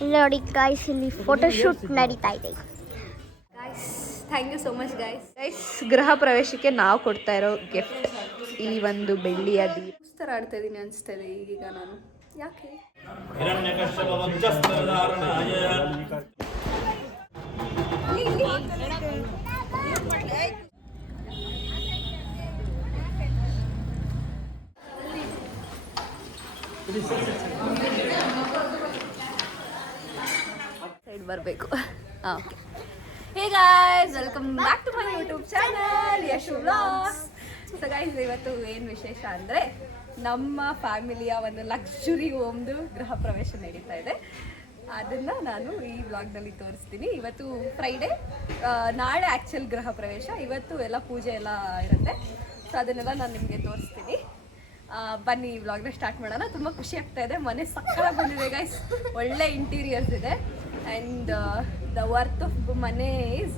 ನೋಡಿ ಗಾಯ್ಸ್, ಇಲ್ಲಿ ಫೋಟೋಶೂಟ್ ನಡೀತಾ ಇದೆ. Guys, thank you so much guys. ಗೃಹ ಪ್ರವೇಶಕ್ಕೆ ನಾವು ಕೊಡ್ತಾ ಇರೋ ಗಿಫ್ಟ್ ಈ ಒಂದು ಬೆಳ್ಳಿಯ ದೀಪ. ಥರ ಆಡ್ತಾ ಇದ್ದೀನಿ ಅನಿಸ್ತಾ ಇದೆ ಈಗ ನಾನು. ಯಾಕೆ ಸೈಡ್ ಬರಬೇಕು. Okay. Hey guys, welcome back to my YouTube channel Yashu vlogs. So guys, ಇವತ್ತು ಏನು ವಿಶೇಷ ಅಂದರೆ ನಮ್ಮ ಫ್ಯಾಮಿಲಿಯ ಒಂದು ಲಕ್ಸುರಿ ಹೋಮ್ದು ಗೃಹ ಪ್ರವೇಶ ನಡೀತಾ ಇದೆ. ಅದನ್ನು ನಾನು ಈ ವ್ಲಾಗ್ನಲ್ಲಿ ತೋರಿಸ್ತೀನಿ. ಇವತ್ತು ಫ್ರೈಡೇ, ನಾಳೆ ಆ್ಯಕ್ಚುಲ್ ಗೃಹ ಪ್ರವೇಶ, ಇವತ್ತು ಎಲ್ಲ ಪೂಜೆ ಎಲ್ಲ ಇರುತ್ತೆ. ಸೊ ಅದನ್ನೆಲ್ಲ ನಾನು ನಿಮಗೆ ತೋರಿಸ್ತೀನಿ. ಬನ್ನಿ ಈ ವ್ಲಾಗ್ನ ಸ್ಟಾರ್ಟ್ ಮಾಡೋಣ. ತುಂಬ ಖುಷಿ ಆಗ್ತಾ ಇದೆ. ಮನೆ ಸಕ್ಕತ್ತಾಗಿ ಬಂದಿದೆ ಗೈಸ್, ಒಳ್ಳೆ ಇಂಟೀರಿಯರ್ಸ್ ಇದೆ. ಆ್ಯಂಡ್ ದ ವರ್ತ್ ಆಫ್ ಮನೆ is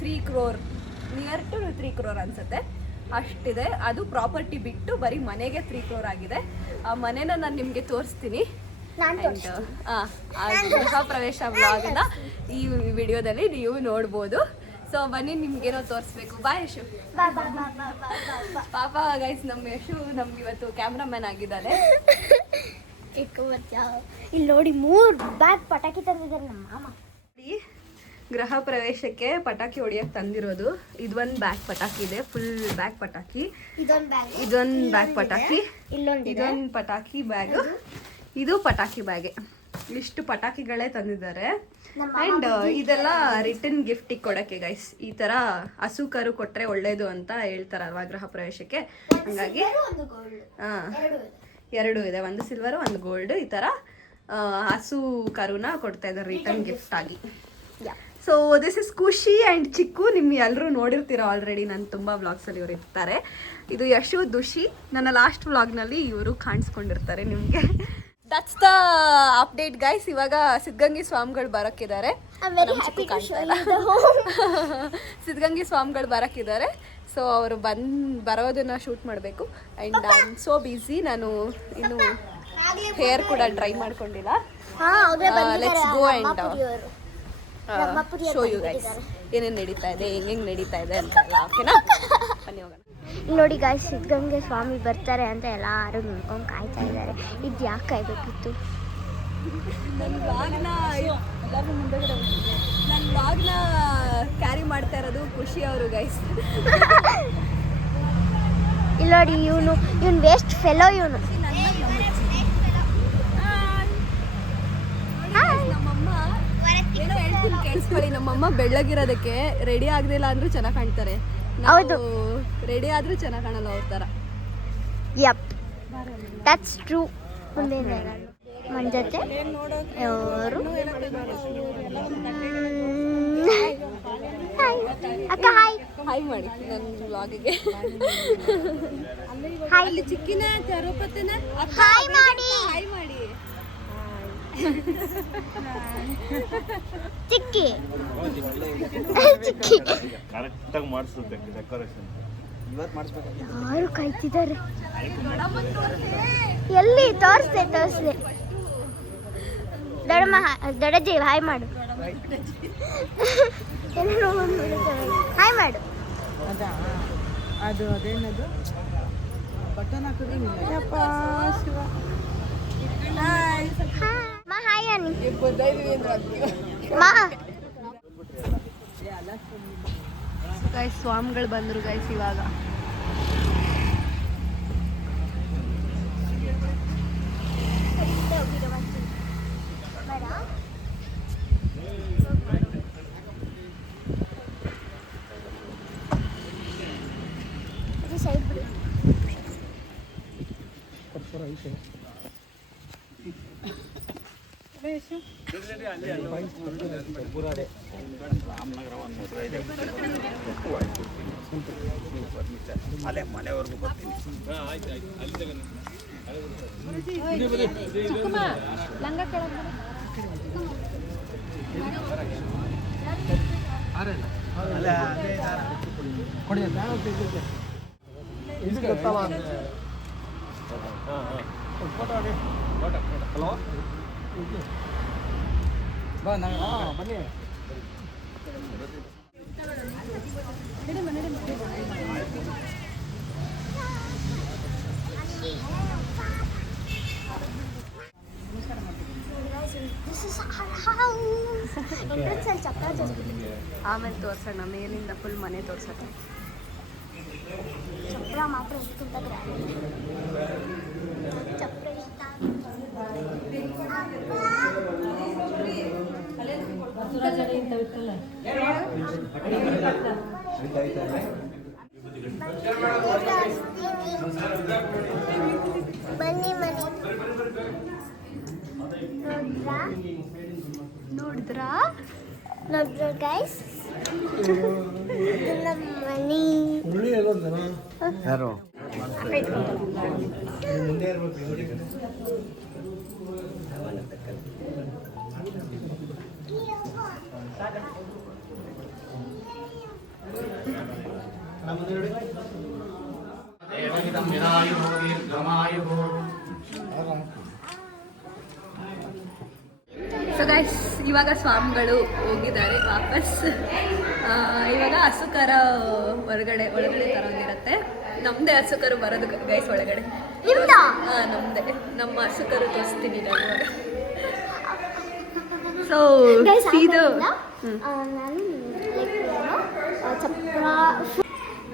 3 crore, near to 3 crore ಅನಿಸುತ್ತೆ, ಅಷ್ಟಿದೆ. ಅದು ಪ್ರಾಪರ್ಟಿ ಬಿಟ್ಟು ಬರೀ ಮನೆಗೆ 3 crore ಆಗಿದೆ. ಆ ಮನೆನ ನಾನು ನಿಮಗೆ ತೋರಿಸ್ತೀನಿ. ಗೃಹ ಪ್ರವೇಶ ವ್ಲಾಗನ್ನ ಈ ವಿಡಿಯೋದಲ್ಲಿ ನೀವು ನೋಡ್ಬೋದು. ಸೊ ಬನ್ನಿ, ನಿಮ್ಗೇನೋ ತೋರಿಸ್ಬೇಕು. ಬಾಯ್ ಯಶು. ಪಾಪ ಗೈಸ್, ನಮ್ಮ ಯಶು ನಮ್ಗೆ ಇವತ್ತು ಕ್ಯಾಮ್ರಾಮನ್ ಆಗಿದ್ದಾನೆ. ಇಲ್ಲಿ ನೋಡಿ 3 ಬ್ಯಾಗ್ ಪಟಾಕಿ ತಂದಿದ್ದಾರೆ ನಮ್ಮ ಮಾಮ. ಗೃಹ ಪ್ರವೇಶಕ್ಕೆ ಪಟಾಕಿ ಹೊಡಿಯಕ್ಕೆ ತಂದಿರೋದು ಇದೊಂದು ಬ್ಯಾಗ್ ಪಟಾಕಿ ಇದೆ, ಫುಲ್ ಬ್ಯಾಗ್ ಪಟಾಕಿ. ಇದೊಂದು ಬ್ಯಾಗ್ ಪಟಾಕಿ, ಇದೊಂದು ಪಟಾಕಿ ಬ್ಯಾಗ್, ಇದು ಪಟಾಕಿ ಬ್ಯಾಗೆ. ಇಷ್ಟು ಪಟಾಕಿಗಳೇ ತಂದಿದ್ದಾರೆ. ಆ್ಯಂಡ್ ಇದೆಲ್ಲ ರಿಟರ್ನ್ ಗಿಫ್ಟಿಗೆ ಕೊಡೋಕ್ಕೆ ಗೈಸ್. ಈ ಥರ ಹಸು ಕರು ಕೊಟ್ಟರೆ ಒಳ್ಳೇದು ಅಂತ ಹೇಳ್ತಾರಲ್ವಾ ಗೃಹ ಪ್ರವೇಶಕ್ಕೆ. ಹಾಗಾಗಿ ಹಾಂ, 2 ಇದೆ, 1 ಸಿಲ್ವರು 1 ಗೋಲ್ಡ್. ಈ ಥರ ಹಸು ಕರುನ ಕೊಡ್ತಾ ಇದ್ದಾರೆ ರಿಟರ್ನ್ ಗಿಫ್ಟ್ ಆಗಿ. ಸೊ ದಿಸ್ ಇಸ್ ಖುಷಿ ಆ್ಯಂಡ್ ಚಿಕ್ಕು. ನಿಮ್ಮ ಎಲ್ಲರೂ ನೋಡಿರ್ತೀರ ಆಲ್ರೆಡಿ, ನಾನು ತುಂಬ ವ್ಲಾಗ್ಸಲ್ಲಿ ಇವರು ಇರ್ತಾರೆ. ಇದು ಯಶು, ದುಷಿ. ನನ್ನ ಲಾಸ್ಟ್ ವ್ಲಾಗ್ನಲ್ಲಿ ಇವರು ಕಾಣಿಸ್ಕೊಂಡಿರ್ತಾರೆ ನಿಮಗೆ. That's the update guys. ಇವಾಗ ಸಿದ್ಧಗಂಗೆ ಸ್ವಾಮಿಗಳು ಬರೋಕ್ಕಿದ್ದಾರೆ. ಸಿದ್ಧಗಂಗೆ ಸ್ವಾಮಿಗಳು ಬರೋಕ್ಕಿದ್ದಾರೆ. ಸೊ ಅವರು ಬರೋದನ್ನು ಶೂಟ್ ಮಾಡಬೇಕು. And I am so busy. ನಾನು ಇನ್ನು ಹೇರ್ ಕೂಡ ಡ್ರೈ ಮಾಡ್ಕೊಂಡಿಲ್ಲ. Let's go and show you guys ಏನೇನು ನಡೀತಾ ಇದೆ, ಹೆಂಗೆ ನಡೀತಾ ಇದೆ ಅಂತ. ಓಕೆನಾ, ಬನ್ನಿ ಹೋಗೋಣ. ನೋಡಿ ಗಾಯ್ಸ್, ಸಿದ್ಧಗಂಗೆ ಸ್ವಾಮಿ ಬರ್ತಾರೆ ಅಂತ ಎಲ್ಲರೂ ನೋಡ್ಕೊಂಡು ಕಾಯ್ತಾ ಇದ್ದಾರೆ. ಇದು ಯಾಕೆ ಕಾಯ್ಬೇಕಿತ್ತು? ನನ್ನ ವ್ಲಾಗ್ನ ಕ್ಯಾರಿ ಮಾಡ್ತಾ ಇರೋದು ಖುಷಿ ಅವರು ಗೈಸ್. ಇಲ್ಲಿ ನೋಡಿ, ಇವನು ವೇಸ್ಟ್ ಫೆಲೋ. ಇವನು ನಮ್ಮಮ್ಮ ಏನೋ ಹೇಳ್ತೀನಿ ಕೇಳಿಸ್ಕೊಳ್ಳಿ. ನಮ್ಮಮ್ಮ ಬೆಳ್ಳಗಿರೋದಕ್ಕೆ ರೆಡಿ ಆಗಲಿಲ್ಲ ಅಂದ್ರೂ ಚೆನ್ನಾಗಿ ಕಾಣ್ತಾರೆ. ಹೌದು, ರೆಡಿ ಆದ್ರೂ ಚೆನ್ನಾಗಿ ಕಾಣಲ್ಲ ಅವ್ರ ಥರ. ಯಪ್, ದಟ್ಸ್ ಟ್ರೂ. ಮುಂದೆ ನನ್ನ ಜೊತೆ ಅವರು ಅಕ್ಕ ಹಾಯ್ ಹಾಯ್ ಮಾಡಿ ನನ್ನ ವ್ಲಾಗಿಗೆ. ಹಾಯ್ ಚಿಕ್ಕಿನ ಚರೋಪತಿನ ಹಾಯ್ ಮಾಡಿ. ಹಾಯ್ ಮಾಡಿ. ಚಿಕ್ಕಿ ಕರೆಕ್ಟಾಗಿ ಮಾಡಿಸುತ್ತೆ ಡೆಕೋರೇಷನ್. ಇವತ್ತು ಮಾಡಿಸ್ಬೇಕು. ಯಾರು ಕಾಯ್ತಿದ್ದಾರೆ? ಎಲ್ಲಿ? ತೋರಿಸ್ದೆ ದೊಡ್ಡಜ್ಜಿ ಹಾಯ್ ಮಾಡು. ಹಾಯ್ ಮಾಡು. ಅದು ಅದೇನದು ಬಟನ್ ಹಾಕಿದ್ರೆ ಮಾ ಹಾಯ್ ಅನ್ನಿ. ಗೈಸ್, ಸ್ವಾಮಿಗಳು ಬಂದರು ಗೈಸ್ ಇವಾಗ. ಅಲ್ಲೇ ಮನೆವರೆಗೂ ಬರ್ತೀನಿ. ಬನ್ನಿ. ಆಮೇಲೆ ತೋರ್ಸೋಣ, ಮೇಲಿಂದ ಫುಲ್ ಮನೆ ತೋರ್ಸೋಣ. ಚಪ್ರ ಮಾತ್ರ ಎಷ್ಟು ಚಪ್ರ ಇಷ್ಟ. ಬನ್ನಿ ಮನೆ ನೋಡಿದ್ರಾ ಗೈಸ್, ನಮ್ಮ ಮನೆ. ಯಾರು ಸೊ ಗೈಸ್, ಇವಾಗ ಸ್ವಾಮಿಗಳು ಹೋಗಿದ್ದಾರೆ ವಾಪಸ್. ಇವಾಗ ಹಸುಕರ ಒಳಗಡೆ ತರೋದಿರುತ್ತೆ. ನಮ್ಮದೇ ಹಸುಕರು ಬರೋದು ಗೈಸ್ ಒಳಗಡೆ. ನಮ್ಮದೇ, ನಮ್ಮ ಹಸುಕರು ತೋರಿಸ್ತೀನಿ ನಾನು. ಸೊ ಇದು ನಾನು ಚಪ್ರ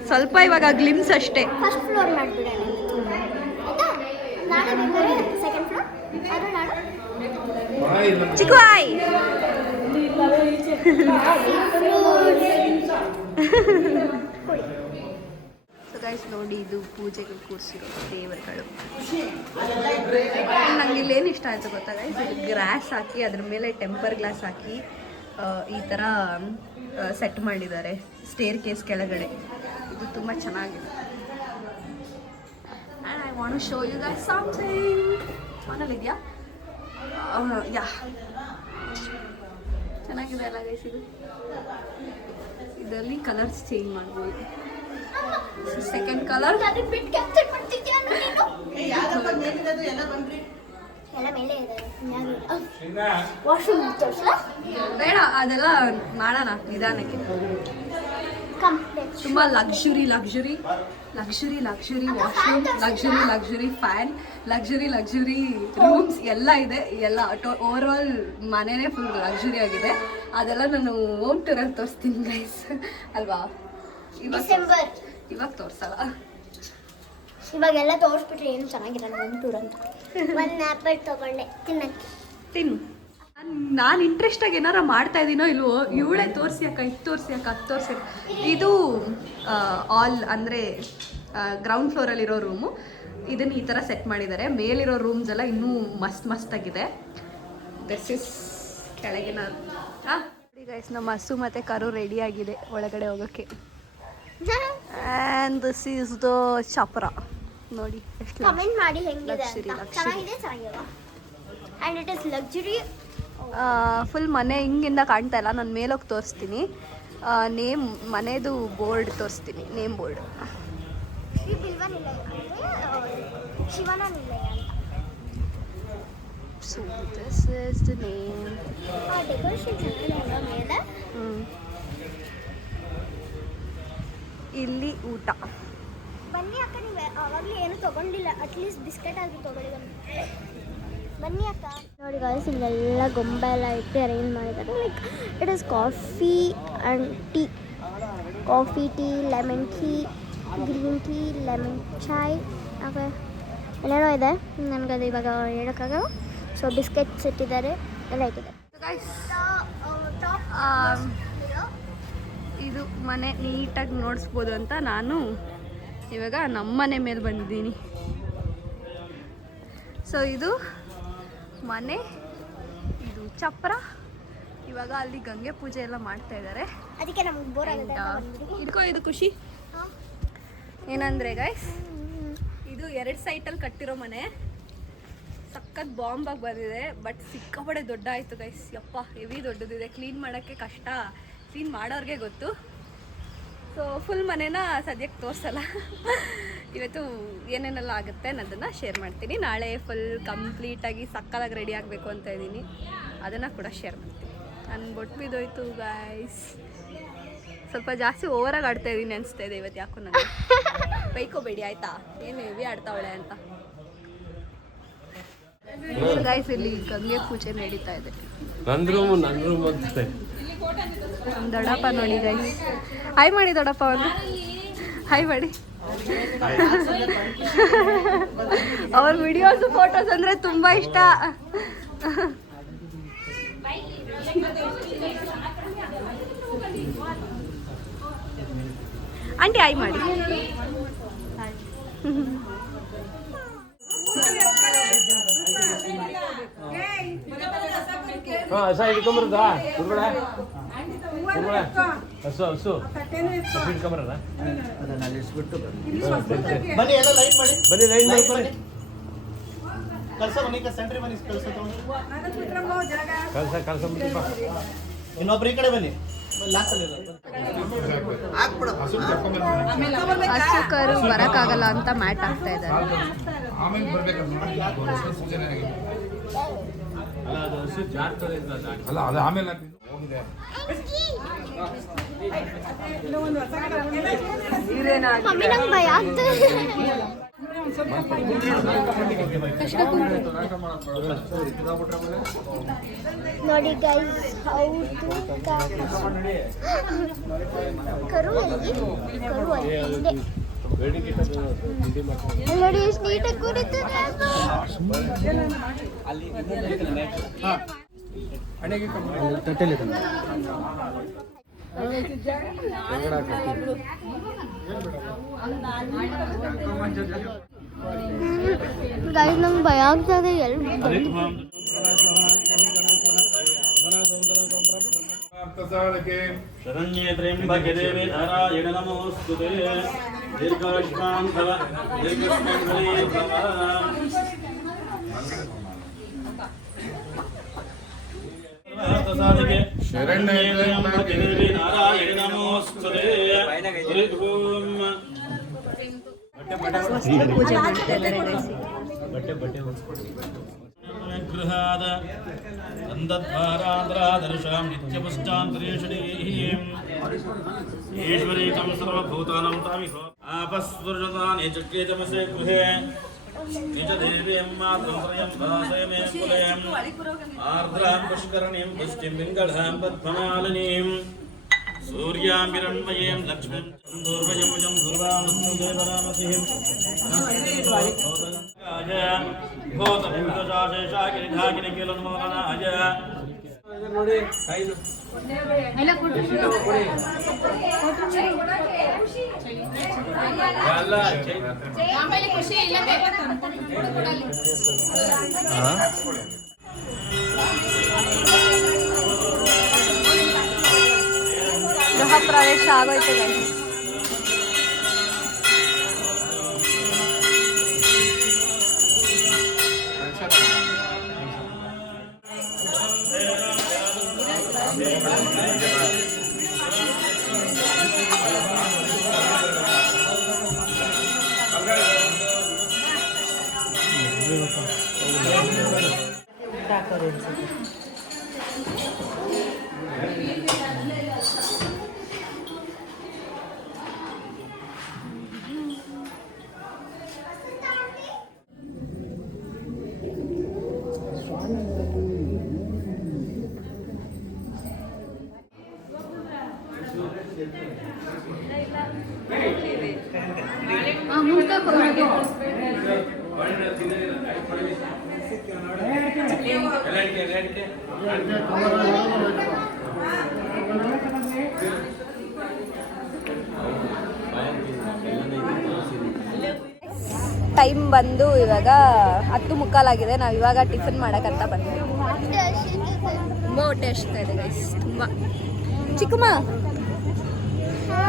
ಸ್ವಲ್ಪ ಇವಾಗ ಗ್ಲಿಮ್ಸ್ ಅಷ್ಟೇ. ಫಸ್ಟ್ ಫ್ಲೋರ್ ಮಾಡಿಬಿಡೋಣ ಆಯ್ತಾ. ನಾಳೆ ಬೇಕಾದ್ರೆ ಸೆಕೆಂಡ್ ಫ್ಲೋರ್, ಅದು ನಾಳೆ ಚಿಕ್ವಾಯ್. ಸೊ ಗೈಸ್ ನೋಡಿ, ಇದು ಪೂಜೆಗೆ ಕೂರಿಸಿರೋ ದೇವರುಗಳು. ನಂಗೆ ಇಲ್ಲೇನು ಇಷ್ಟ ಆಯಿತು ಗೊತ್ತಾ ಗೈಸ್, ಇದು ಗ್ರಾಸ್ ಹಾಕಿ ಅದ್ರ ಮೇಲೆ ಟೆಂಪರ್ ಗ್ಲಾಸ್ ಹಾಕಿ ಈ ಥರ ಸೆಟ್ ಮಾಡಿದ್ದಾರೆ ಸ್ಟೇರ್ ಕೇಸ್ ಕೆಳಗಡೆ. ಇದು ತುಂಬ ಚೆನ್ನಾಗಿದೆ. And I want to show you guys something. ಆನಲ್ಲಿದೆಯಾ? ಯಾ, ಚೆನ್ನಾಗಿದೆ ಅಲ್ಲ ಗೈಸ್ ಇದು. ಇದರಲ್ಲಿ ಕಲರ್ಸ್ ಚೇಂಜ್ ಮಾಡ್ಬೋದು. ಸೆಕೆಂಡ್ ಕಲರ್ ಬಿಟ್ಟು ಕ್ಯಾಪ್ಚರ್ ಮಾಡ್ತಿದ್ಯಾ ನೀನು? ಎಲ್ಲ ಮೇಲೆ ಇದೆ. ವಾಶ್ರೂಮ್ ತೋರಿಸಲಾ? ಬೇಡ, ಅದೆಲ್ಲ ಮಾಡೋಣ ನಿಧಾನಕ್ಕೆ. ತುಂಬ luxury washroom, luxury fan, luxury rooms ಎಲ್ಲ ಇದೆ. ಎಲ್ಲ ಓವರ್ ಆಲ್ ಮನೆಯೇ ಫುಲ್ ಲಕ್ಸುರಿ ಆಗಿದೆ. ಅದೆಲ್ಲ ನಾನು ಹೋಮ್ ಟೂರಲ್ಲಿ ತೋರಿಸ್ತೀನಿ ಗೈಸ್, ಅಲ್ವಾ? ಇವಾಗ ತೋರಿಸಲ್ಲ. ಇವಾಗೆಲ್ಲ ತೋರಿಸ್ಬಿಟ್ರೆ ಏನು ಚೆನ್ನಾಗಿರಲ್ಲ ಹೋಮ್ ಟೂರ್ ಅಂತ. ಒಂದು ಆ್ಯಪಲ್ ತೊಗೊಂಡೆ ತಿನ್ನಕ್ಕೆ. ತಿನ್ನು. ನಾನು ಇಂಟ್ರೆಸ್ಟಾಗಿ ಏನಾರ ಮಾಡ್ತಾ ಇದ್ದೀನೋ ಇಲ್ವೋ, ಇವಳೇ ತೋರಿಸಿ ಅಕ್ಕ, ಇದು ತೋರಿಸಿ ಅಕ್ಕ, ಅದು ತೋರಿಸಿ. ಇದು ಆಲ್ ಅಂದರೆ ಗ್ರೌಂಡ್ ಫ್ಲೋರಲ್ಲಿರೋ ರೂಮು. ಇದನ್ನು ಈ ಥರ ಸೆಟ್ ಮಾಡಿದ್ದಾರೆ. ಮೇಲಿರೋ ರೂಮ್ಸ್ ಎಲ್ಲ ಇನ್ನೂ ಮಸ್ತಾಗಿದೆ. ದಿಸ್ ಇಸ್ ಕೆಳಗಿನ. ಗೈಸ್, ನಮ್ಮ ಹಸು ಮತ್ತು ಕರು ರೆಡಿಯಾಗಿದೆ ಒಳಗಡೆ ಹೋಗೋಕ್ಕೆ. ಆ್ಯಂಡ್ ದಿಸ್ ಈಸ್ ದ ಚಪ್ರ. ನೋಡಿ ಎಷ್ಟು ಕಮೆಂಟ್ ಮಾಡಿ ಹೆಂಗಿದೆ ಅಂತ. ಚೆನ್ನಾಗಿದೆ, ಚೆನ್ನಾಗಿಲ್ಲ. And it is luxury. Full ಮನೆ ಹಿಂಗಿಂದ ಕಾಣ್ತಾ ಇಲ್ಲ. ನಾನು ಮೇಲೋಗಿ ತೋರಿಸ್ತೀನಿ. ನೇಮ್ ಮನೆದು ಬೋರ್ಡ್ ತೋರಿಸ್ತೀನಿ, ನೇಮ್ ಬೋರ್ಡ್. ಶ್ರೀ ಬಿಲ್ವ ನಿಲಯ ಅಂದರೆ ಶಿವನ ನಿಲಯ ಅಂತ. So this is the name. Decoration ಚೆನ್ನಾಗಿದೆ ಮೇಲೆ. ಇಲ್ಲಿ ಊಟ. ಬನ್ನಿ ಅಕ್ಕ, ನೀವು ಆವಾಗಲೇ ಏನು ತೊಗೊಂಡಿಲ್ಲ, ಅಟ್ಲೀಸ್ಟ್ ಬಿಸ್ಕೆಟ್ ಆದರೂ ತೊಗೊಳ್ಳಿ. ಬನ್ನಿ ಅಕ್ಕ. ನೋಡಿ ಗಾಯ್ಸ್, ಇಲ್ಲೆಲ್ಲ ಗೊಂಬೆ ಎಲ್ಲ ಇಟ್ಟು ಅರೇಂಜ್ ಮಾಡಿದ್ದಾರೆ. Like it is coffee and tea. Coffee, tea, lemon tea, green tea, lemon chai, ಆಮೇಲೆ ಎಲ್ಲೇನೋ ಇದೆ, ನನಗದು ಇವಾಗ ಹೇಳೋಕ್ಕಾಗಲ್ಲ. ಸೊ ಬಿಸ್ಕೆಟ್ಸ್ ಇಟ್ಟಿದ್ದಾರೆ, ಎಲ್ಲ ಇಟ್ಟಿದ್ದಾರೆ. ಇದು ಮನೆ ನೀಟಾಗಿ ನೋಡಿಸ್ಬೋದು ಅಂತ ನಾನು ಇವಾಗ ನಮ್ಮನೆ ಮೇಲೆ ಬಂದಿದ್ದೀನಿ. ಸೊ ಇದು ಮನೆ, ಇದು ಚಪ್ರ. ಇವಾಗ ಅಲ್ಲಿ ಗಂಗೆ ಪೂಜೆ ಎಲ್ಲ ಮಾಡ್ತಾ ಇದ್ದಾರೆ. ಅದಕ್ಕೆ ನಮ್ಗೆ ಬೋರ್ ಆಗುತ್ತೆ. ಇದಕ್ಕೋ ಇದು ಖುಷಿ ಏನಂದರೆ ಗೈಸ್, ಇದು 2 ಸೈಟಲ್ಲಿ ಕಟ್ಟಿರೋ ಮನೆ. ಸಖತ್ ಬಾಂಬಾಗಿ ಬಂದಿದೆ, ಬಟ್ ಸಿಕ್ಕಾಪಡೆ ದೊಡ್ಡ ಆಯಿತು ಗೈಸ್. ಯಪ್ಪ, ಹೆವಿ ದೊಡ್ಡದಿದೆ. ಕ್ಲೀನ್ ಮಾಡೋಕ್ಕೆ ಕಷ್ಟ, ಕ್ಲೀನ್ ಮಾಡೋರಿಗೆ ಗೊತ್ತು. ಸೊ ಫುಲ್ ಮನೇನ ಸದ್ಯಕ್ಕೆ ತೋರಿಸಲ್ಲ. ಇವತ್ತು ಏನೇನೆಲ್ಲ ಆಗುತ್ತೆ ಅನ್ನೋದನ್ನು ಶೇರ್ ಮಾಡ್ತೀನಿ. ನಾಳೆ ಫುಲ್ ಕಂಪ್ಲೀಟಾಗಿ ಸಕ್ಕತ್ತಾಗಿ ರೆಡಿ ಆಗಬೇಕು ಅಂತ ಇದ್ದೀನಿ. ಅದನ್ನು ಕೂಡ ಶೇರ್ ಮಾಡ್ತೀನಿ. ನಾನು ಬೊಟ್ಟು ಬಿದ್ದೋಯ್ತು ಗೈಸ್. ಸ್ವಲ್ಪ ಜಾಸ್ತಿ ಓವರಾಗಿ ಆಡ್ತಾ ಇದ್ದೀನಿ ಅನಿಸ್ತಾ ಇದೆ ಇವತ್ತು. ಯಾಕೋ ನನಗೆ ಬೈಕೋಬೇಡಿ ಆಯಿತಾ, ಏನು ಹೆವಿ ಆಡ್ತಾವಳೆ ಅಂತ. ಗೈಸ್ ಇಲ್ಲಿ ಗಂಗೆ ಪೂಜೆ ನಡೀತಾ ಇದೆ. ನನ್ನ ರೂಮ್ ಅಂತೆ. ನಮ್ಮ ದೊಡ್ಡಪ್ಪ ನೋಡಿ ಗೈಸ್, ಹಾಯ್ ಮಾಡಿ ದೊಡ್ಡಪ್ಪ ಅವನು, ಹಾಯ್ ಮಾಡಿ. ಅವ್ರ ವಿಡಿಯೋಸು ಫೋಟೋಸ್ ಅಂದರೆ ತುಂಬ ಇಷ್ಟ. ಆಂಟಿ ಹಾಯ್ ಮಾಡಿ. ಹಸ ಹಿಡ್ಕೊಂಬರದ ಹುಡುಗಡ ಹಸು ಹಿಡ್ಕೊಂಬರದ. ಬನ್ನಿ ಎಲ್ಲ ಲೈಟ್ ಮಾಡಿ, ಬನ್ನಿ ಲೈನ್ ಮಾಡಿ ಕಲ್ಸ ಬನ್ನಿ, ಸೆಂಟ್ರಿ ಬನ್ನಿ, ಕಲ್ಸ ಕಳ್ಸಂಬಿಟ್ಟಿಪ್ಪ. ಇನ್ನೊಬ್ರು ಈ ಕಡೆ ಬನ್ನಿ. ಹಸು ಕರು ಬರೋಕ್ಕಾಗಲ್ಲ ಅಂತ ಮ್ಯಾಟ್ ಆಗ್ತಾ ಇದ್ದಾರೆ. ಅಲ್ಲ ಅದು ಆಮೇಲೆ ಮಮ್ಮಿ ನಂಗೆ ಭಯ ಆಗ್ತದೆ. ನೋಡಿ ಗೈಸ್, ಹೌದು ಕರು ಅಲ್ಲಿ ನೋಡಿ ಎಷ್ಟು ನೀಟಾಗಿ ಕೂರಿತದೆ ಅದು. ಗೈಸ್ ನಂಗೆ ಭಯ ಆಗ್ತದೆ. ಎಲ್ಲಿ ಶರಣ್ಯೇ ತ್ರ್ಯಂಬಕೆ ದೇವಿ ನಾರಾಯಣ ನಮೋಸ್ತುತೇ. ದೀರ್ಘಾಯುಷ್ಮಾನ್ ಭವ ದೀರ್ಘಸ್ಮರಣೀ ಭವ. ಶರಣ್ಯೇ ತ್ರ್ಯಂಬಕೆ ದೇವಿ ನಾರಾಯಣ ನಮೋಸ್ತುತೇ. ಪೂಜೆ ಮಾಡ್ತಾ ಇದ್ದಾರೆ ಗೈಸ್. ಗೃಹಾದ ಅಂಧದ್ವಾರಾಂಧ್ರಾದರ್ಶಾಂ ನಿತ್ಯಪುಷ್ಟಾಂತರೇಷಣೀಂ ಈಶ್ವರೀಕಂ ಸರ್ವಭೂತಾನಾಂ ತಾಮಿಹ ಆಪಸ್ವರ್ಣತಾನಿ ಚಕ್ರೇ ತಮಸೇ ಗೃಹೇ ನಿಜ ದೇವೀಂ ಮಾತೃಂ ತ್ರಯಂ ಭಾಸಯಮೇ ಕುಲಯಂ ಆರ್ದ್ರಾಂ ಪುಷ್ಕರಣೀಂ ಪುಷ್ಟಿಂ ಪಿಂಗಳಾಂ ಪದ್ಮಮಾಲಿನೀಂ ಸೂರ್ಯಾಂ ಹಿರಣ್ಮಯೀಂ ಲಕ್ಷ್ಮೀಂ ಧೂರ್ವಯಂ ವಯಂ ಧೂರ್ವಾಮಸ್ತು ದೇವನಾಮಸಿಂ ನೋಡಿ ಗೃಹ ಪ್ರವೇಶ ಆಗೋಯ್ತು ಗೈಸ್. ಟೈಮ್ ಬಂದು ಇವಾಗ 10:15 ನಾವು ಇವಾಗ ಟಿಫಿನ್ ಮಾಡಕ್ಕಂತ ಬಂದ್ವಿ. ತುಂಬ ಹೊಟ್ಟೆ ಹಸಿತಾ ಇದೆ ಗೈಸ್, ತುಂಬ. ಚಿಕ್ಕಮ್ಮ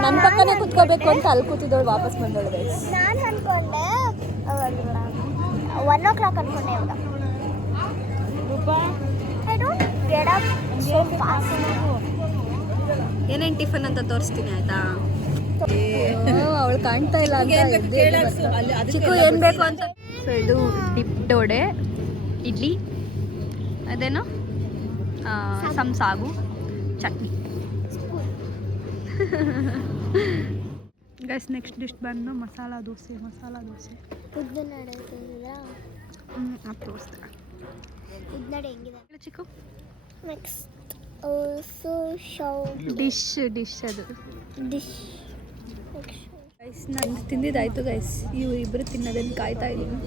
ನನ್ನ ಪಕ್ಕನೇ ಕುತ್ಕೋಬೇಕು ಅಂತ ಅಲ್ಲಿ ಕೂತಿದ್ದವಳು ವಾಪಸ್ ಬಂದವಳು ಗೈಸ್. ನಾನು ಅನ್ಕೊಂಡೆ 1 o'clock ಅನ್ಕೊಂಡೆ ಇವಾಗ. I don't get up so fast. ಏನೇನು ಟಿಫನ್ ಅಂತ ತೋರಿಸ್ತೀನಿ ಆಯ್ತಾ. ಅವಳು ಕಾಣ್ತಾ ಇಲ್ಲ ಅಂತ ಚಿಕ್ಕು ಏನು ಬೇಕು ಅಂತ. ಸೊ ಇದು ಡಿಪ್ ಡೋಡೆ, ಇಡ್ಲಿ, ಅದೇನೋ ಸಮ್ ಸಾಗು ಚಟ್ನಿ. ಗೈಸ್ ನೆಕ್ಸ್ಟ್ ಡಿಶ್ ಬಂದು ಮಸಾಲ ದೋಸೆ. ಉದ್ದಿನಡೆ ಅದು ತೋರಿಸ್ತಾರೆ ಉದ್ದಿನಡೆ ಹೆಂಗಿದೆ ಚಿಕ್ಕು. ನೆಕ್ಸ್ಟ್ ಆಲ್ಸೋ ಶೌ ಡಿಶ್ ಅದು ಡಿಶ್ ಗೈಸ್ ನಾನು ತಿಂದಿದ್ದಾಯ್ತು ಗೈಸ್. ಇವರಿಬ್ಬರು ತಿನ್ನೋದನ್ನು ಕಾಯ್ತಾ ಇದ್ದೀನಿ.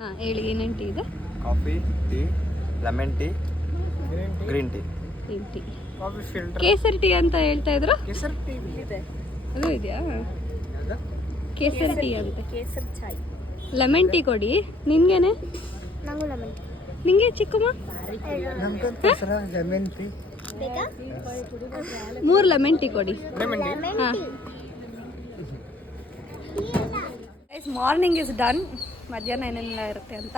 ಹಾಂ ಹೇಳಿ ಏನೇನು ಟೀ ಇದೆ? Coffee, tea, lemon tea, green tea. Green tea, ಕೇಸರಿ ಟೀ ಅಂತ ಹೇಳ್ತಾ ಇದ್ರು. ಕೇಸರಿ ಟೀ ಇದೆ. ಅದು ಇದೆಯಾ? ಕೇಸರಿ ಟೀ ಅಂತ. ಕೇಸರ್ ಚಾಯ್. ಲೆಮನ್ ಟೀ ಕೊಡಿ. ನಿನ್ಗೇನೆ? ನಂಗೂ ಲೆಮನ್ ನಿಂಗೆ ಚಿಕ್ಕಮ್ಮ? Lemon tea. ಬೇಕಾ? 3 ಲೆಮನ್ ಟೀ ಕೊಡಿ. ಲೆಮನ್ ಹಾಂ tea. Guys morning is done. ಮಧ್ಯಾಹ್ನ ಏನೆಲ್ಲ ಇರುತ್ತೆ ಅಂತ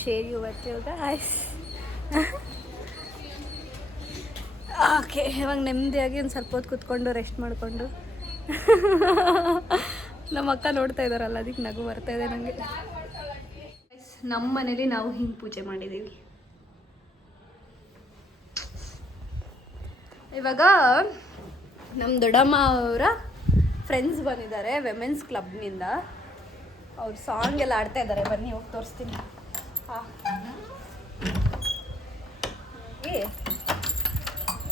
share you with you guys. Okay, ಇವಾಗ ನೆಮ್ಮದಿಯಾಗಿ ಒಂದು ಸ್ವಲ್ಪ ಹೊತ್ತು ಕೂತ್ಕೊಂಡು ರೆಸ್ಟ್ ಮಾಡಿಕೊಂಡು ನಮ್ಮ ಅಕ್ಕ ನೋಡ್ತಾ ಇದ್ದಾರಲ್ಲ, ಅದಕ್ಕೆ ನಗು ಬರ್ತಾ ಇದೆ ನನಗೆ. ನಮ್ಮ ಮನೇಲಿ ನಾವು ಹಿಂಗೆ ಪೂಜೆ ಮಾಡಿದ್ದೀವಿ. ಇವಾಗ ನಮ್ಮ ದೊಡ್ಡಮ್ಮ ಅವರ ಫ್ರೆಂಡ್ಸ್ ಬಂದಿದ್ದಾರೆ ವಿಮೆನ್ಸ್ ಕ್ಲಬ್ನಿಂದ. ಅವ್ರು ಸಾಂಗ್ ಎಲ್ಲ ಆಡ್ತಾ ಇದ್ದಾರೆ. ಬನ್ನಿ ಹೋಗಿ ತೋರಿಸ್ತೀನಿ. ಹಾಂ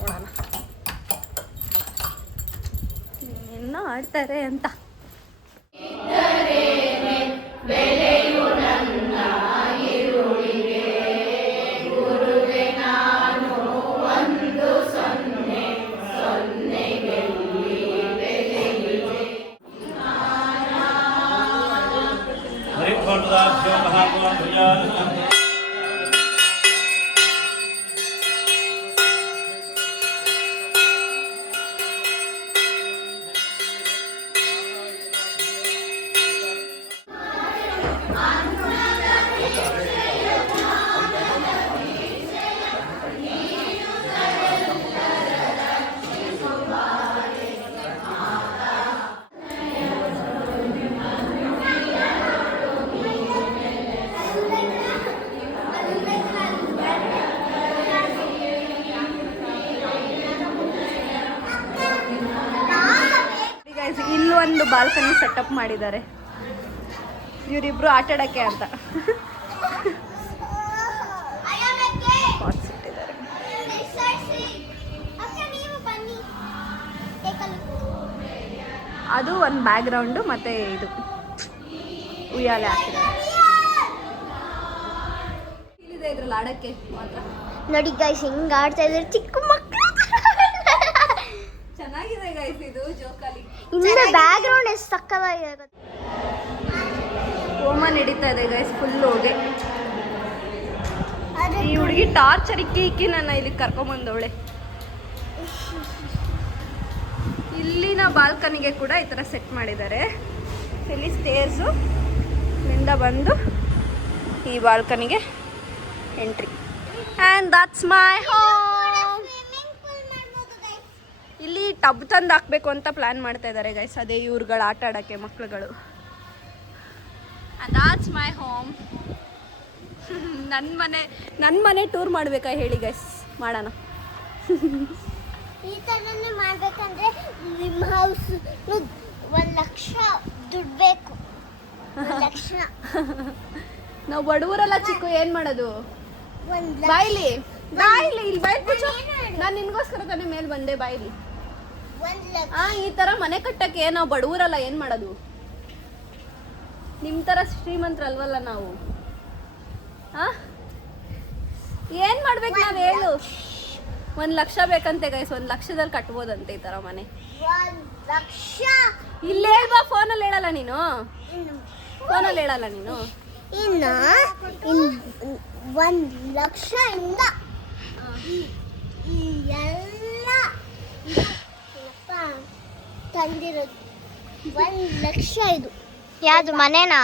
ನೋಡೋಣ ಇನ್ನೂ ಆಡ್ತಾರೆ ಅಂತ. ಇಲ್ಲೂ ಒಂದು ಬಾಲ್ಕನಿ ಸೆಟಪ್ ಮಾಡಿದ್ದಾರೆ ಇವರಿಬ್ರು ಆಟ ಆಡೋಕ್ಕೆ ಅಂತ. ಪಾಟ್ಸ್ ಇಟ್ಟಿದ್ದಾರೆ. ಅದು ಒಂದು ಬ್ಯಾಕ್ಗ್ರೌಂಡು ಮತ್ತು ಇದು ಉಯ್ಯಾಲೆ ಹಾಕಿದ್ದಾರೆ. ಇಲ್ಲಿದೆ ಇದ್ರಲ್ಲಿ ಆಡೋಕ್ಕೆ ಮಾತ್ರ. ನೋಡಿ ಗೈಸ್ ಹೆಂಗ್ ಆಡ್ತಾ ಇದ್ದಾರೆ ಚಿಕ್ಕ ಮಕ್ಕಳು. ಚೆನ್ನಾಗಿದೆ ಗೈಸ್ ಇದು ಜೋಕಾಲಿ. ಇನ್ನು ಬ್ಯಾಕ್ ಗ್ರೌಂಡ್ ಎಷ್ಟು ಸಕ್ಕದಾಗಿದೆ. ಹೋಮ ನಡೀತಾ ಇದೆ ಗೈಸ್, ಫುಲ್ ಹೋಗಿ. ಈ ಹುಡುಗಿ ಟಾರ್ಚರ್ ಇಕ್ಕಿ ನನ್ನ ಇಲ್ಲಿ ಕರ್ಕೊಂಬಂದವಳೆ. ಇಲ್ಲಿನ ಬಾಲ್ಕನಿಗೆ ಕೂಡ ಈ ಥರ ಸೆಟ್ ಮಾಡಿದ್ದಾರೆ. ಇಲ್ಲಿ ಸ್ಟೇರ್ಸು, ಇಲ್ಲಿಂದ ಬಂದು ಈ ಬಾಲ್ಕನಿಗೆ entry. And that's my home. ಇಲ್ಲಿ ಟಬ್ ತಂದು ಹಾಕಬೇಕು ಅಂತ ಪ್ಲ್ಯಾನ್ ಮಾಡ್ತಾ ಇದ್ದಾರೆ ಗೈಸ್. ಅದೇ ಇವ್ರುಗಳು ಆಟ ಆಡೋಕ್ಕೆ ಮಕ್ಳುಗಳು. And that's my home. ನನ್ನ ಮನೆ ಟೂರ್ ಮಾಡಬೇಕಾ ಹೇಳಿ ಗೈಸ್? ಮಾಡೋಣ. ಈ ಥರನೇ ಮಾಡಬೇಕಂದ್ರೆ ನಿಮ್ಮ ಹೌಸ್ 1 ಲಕ್ಷ ದುಡ್ಡು ಬೇಕು. 1 ಲಕ್ಷ. ನಾವು ಬಡವರೆಲ್ಲ ಚಿಕ್ಕು, ಏನು ಮಾಡೋದು? 1 ಲಕ್ಷ. ಬಾಯ್ಲಿ ಇಲ್ಲಿ ಬಾಯ್ ಕೂಚು. ನಾನು ನಿನ್ಗೋಸ್ಕರ ತಾನೇ ಮೇಲೆ ಬಂದೆ. ಬಾಯ್ಲಿ 1 ಲಕ್ಷ. ಈ ಥರ ಮನೆ ಕಟ್ಟಕ್ಕೆ ನಾವು ಬಡವರಲ್ಲ, ಏನು ಮಾಡೋದು? ನಿಮ್ಮ ಥರ ಶ್ರೀಮಂತರಲ್ವಲ್ಲ ನಾವು. ಏನು ಮಾಡ್ಬೇಕು ನಾವು ಹೇಳು? 1 ಲಕ್ಷ ಬೇಕಂತೆ ಗೈಸ್. 1 ಲಕ್ಷದಲ್ಲಿ ಕಟ್ಬೋದಂತೆ ಈ ಥರ ಮನೆ. 1 ಲಕ್ಷ. ಇಲ್ಲಿ ಹೇಳ್ಬಾ, ಫೋನಲ್ಲಿ ಹೇಳಲ್ಲ ನೀನು. ಫೋನಲ್ಲಿ ಹೇಳಲ್ಲ ನೀನು. ಇನ್ನು 1 ಲಕ್ಷ ಇಂದ ಈ ಎಲ್ಲ ತಂದಿರೋದು 1 ಲಕ್ಷ. ಇದು ಯಾವುದು ಮನೆನಾ?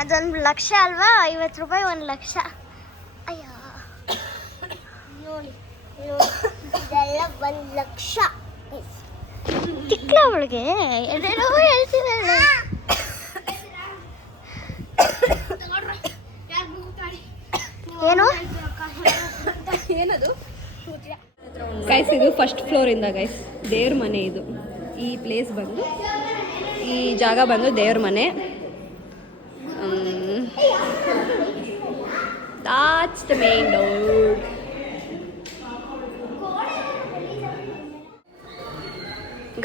ಅದೊಂದು ಲಕ್ಷ ಅಲ್ವಾ? 50 ರೂಪಾಯಿ 1 ಲಕ್ಷ. ಅಯ್ಯ ನೋಡಿ ಇದೆಲ್ಲ 1 ಲಕ್ಷ. ತಿಕ್ಲ ಅವಳಿಗೆ ಏನೇನೋ ಹೇಳ್ತಿದ್ದಾಳೆ. ಏನು ಏನದು ಗೈಸ್? ಇದು ಫಸ್ಟ್ ಫ್ಲೋರಿಂದ ಗೈಸ್ ದೇವ್ರ ಮನೆ. ಇದು ಈ ಪ್ಲೇಸ್ ಬಂದು, ಈ ಜಾಗ ಬಂದು ದೇವ್ರ ಮನೆ. That's the main door.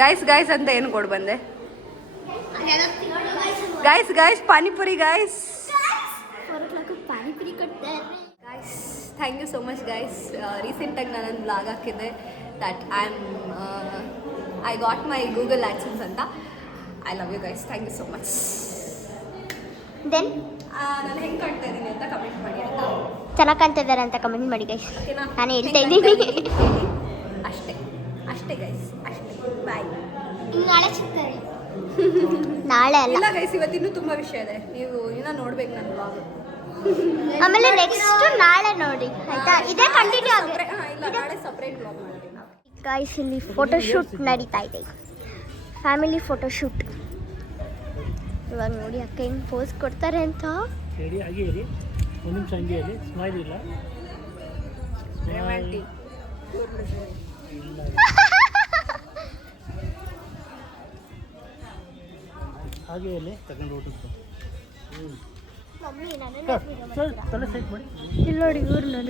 Guys ಅಂತ ಏನು ಕೊಡು ಬಂದೆ? Guys panipuri guys. ಪಾನಿಪುರಿ ಕೊಡ್ತಾರೆ guys thank you so much guys. ರೀಸೆಂಟಾಗಿ ನಾನೊಂದು ಬ್ಲಾಗ್ ಹಾಕಿದ್ದೆ that I got my Google AdSense ಅಂತ. I love you guys, thank you so much. Then ನಾನು ಹೆಂಗೆ ಕಾಣ್ತಾ ಇದ್ದೀನಿ ಅಂತ ಕಮೆಂಟ್ ಮಾಡಿ ಆಯಿತಾ? ಚೆನ್ನಾಗಿ ಕಾಣ್ತಿದ್ದಾರೆ ಅಂತ ಕಮೆಂಟ್ ಮಾಡಿ ಗೈಸ್. ಓಕೆನಾ? ನಾನು ಹೇಳ್ತಾ ಇದ್ದೀನಿ. ಅಷ್ಟೇ ಗೈಸ್, ಅಷ್ಟೇ. ಬಾಯ್. ನಾಳೆ ಸಿಗ್ತಾರೆ. ನಾಳೆ ಅಲ್ಲ ಇಲ್ಲ ಗೈಸ್, ಇವತ್ತಿನ್ನೂ ತುಂಬ ವಿಷಯ ಇದೆ. ನೀವು ಇನ್ನೂ ನೋಡ್ಬೇಕು ನನ್ನ ಬ್ಲಾಗ್. ಆಮೇಲೆ ನೆಕ್ಸ್ಟ್ ನಾಳೆ ನೋಡಿ ಆಯ್ತಾ? ಇದೇ ಕಂಟಿನ್ಯೂ ಆಗಿ. ಇಲ್ಲ, ನಾಳೆ ಸಪ್ರೇಟ್ ಬ್ಲಾಗ್ ಮಾಡ್ತೀನಿ ನಾವು. ಗೈಸ್ ಇಲ್ಲಿ ಫೋಟೋಶೂಟ್ ನಡೀತಾ ಇದೆ, ಫ್ಯಾಮಿಲಿ ಫೋಟೋಶೂಟ್. ಇವಾಗ ನೋಡಿ ಅಕ್ಕ ಹೆಂಗೆ ಪೋಸ್ ಕೊಡ್ತಾರೆ ಅಂತ. ಹೇಳಿ ಹಾಗೆ ಇರಿ, ಒಂದು ನಿಮಿಷ ಹಂಗೆ ಇರಿ. ಸ್ಮೈಲ್ ಇಲ್ಲ, ಹಾಗೆ ಇಲ್ಲಿ ತಗೊಂಡು ಊಟಕ್ಕೆ ಮಮ್ಮಿ ಸರ್ ತಲೆ ಸೈಟ್ ಮಾಡಿ. ಇಲ್ಲ ನೋಡಿ ಇವ್ರು ನನ್ನ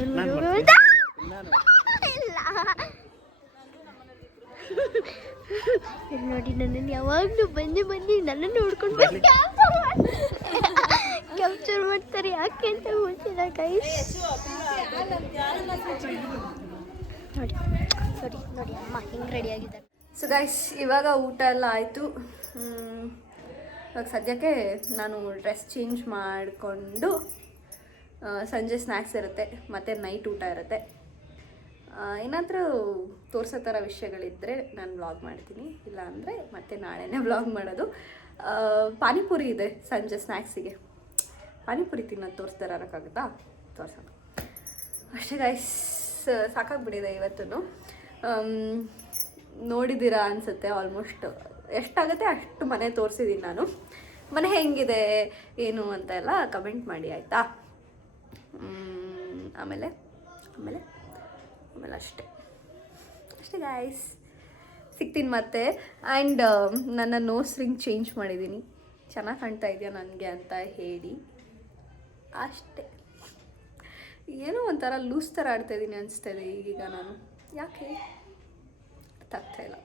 ಇಲ್ಲ ನೋಡಿ ನನ್ನನ್ನು ಯಾವಾಗಲೂ ಬಂದು ನನ್ನನ್ನು ನೋಡ್ಕೊಂಡು ಬಂದು ಕ್ಯಾಪ್ಚರ್ ಮಾಡ್ತಾರೆ. ಯಾಕೆ ಅಂತ ಗೊತ್ತಿಲ್ಲ ಗೈಸ್. ನೋಡಿ ನೋಡಿ ನೋಡಿ ಅಮ್ಮ ಹೆಂಗೆ ರೆಡಿ ಆಗಿದ್ದಾರೆ. ಸೊ ಗೈಸ್ ಇವಾಗ ಊಟ ಎಲ್ಲ ಆಯಿತು. ಇವಾಗ ಸದ್ಯಕ್ಕೆ ನಾನು ಡ್ರೆಸ್ ಚೇಂಜ್ ಮಾಡಿಕೊಂಡು ಸಂಜೆ ಸ್ನ್ಯಾಕ್ಸ್ ಇರುತ್ತೆ ಮತ್ತು ನೈಟ್ ಊಟ ಇರುತ್ತೆ. ಏನಾದರೂ ತೋರಿಸೋ ಥರ ವಿಷಯಗಳಿದ್ದರೆ ನಾನು ವ್ಲಾಗ್ ಮಾಡ್ತೀನಿ, ಇಲ್ಲ ಅಂದರೆ ಮತ್ತೆ ನಾಳೆನೇ ವ್ಲಾಗ್ ಮಾಡೋದು. ಪಾನಿಪುರಿ ಇದೆ ಸಂಜೆ ಸ್ನ್ಯಾಕ್ಸಿಗೆ. ಪಾನಿಪುರಿ ತಿನ್ನೋದು ತೋರಿಸ್ತಾರೆ ಇರೋಕ್ಕಾಗುತ್ತಾ? ತೋರಿಸೋಣ ಅಷ್ಟೇ ಗೈಸ್. ಸಾಕಾಗ್ಬಿಟ್ಟಿದೆ ಇವತ್ತು. ನೋಡಿದ್ದೀರಾ ಅನಿಸುತ್ತೆ ಆಲ್ಮೋಸ್ಟ್. ಎಷ್ಟಾಗುತ್ತೆ ಅಷ್ಟು ಮನೆ ತೋರಿಸಿದ್ದೀನಿ ನಾನು. ಮನೆ ಹೆಂಗಿದೆ ಏನು ಅಂತ ಎಲ್ಲ ಕಮೆಂಟ್ ಮಾಡಿ ಆಯಿತಾ? ಆಮೇಲೆ ಆಮೇಲೆ ಆಮೇಲೆ ಅಷ್ಟೇ ಗಾಯ್ಸ್. ಸಿಗ್ತೀನಿ ಮತ್ತೆ. ಆ್ಯಂಡ್ ನನ್ನ ನೋಸ್ ರಿಂಗ್ ಚೇಂಜ್ ಮಾಡಿದ್ದೀನಿ. ಚೆನ್ನಾಗಿ ಕಾಣ್ತಾ ಇದೆಯಾ ನನಗೆ ಅಂತ ಹೇಳಿ ಅಷ್ಟೇ. ಏನೋ ಒಂಥರ ಲೂಸ್ ಥರ ಆಡ್ತಾಯಿದ್ದೀನಿ ಅನಿಸ್ತಾಯಿದೆ ಈಗೀಗ ನಾನು. ಯಾಕೆ ಅರ್ಥ ಆಗ್ತಾಯಿಲ್ಲ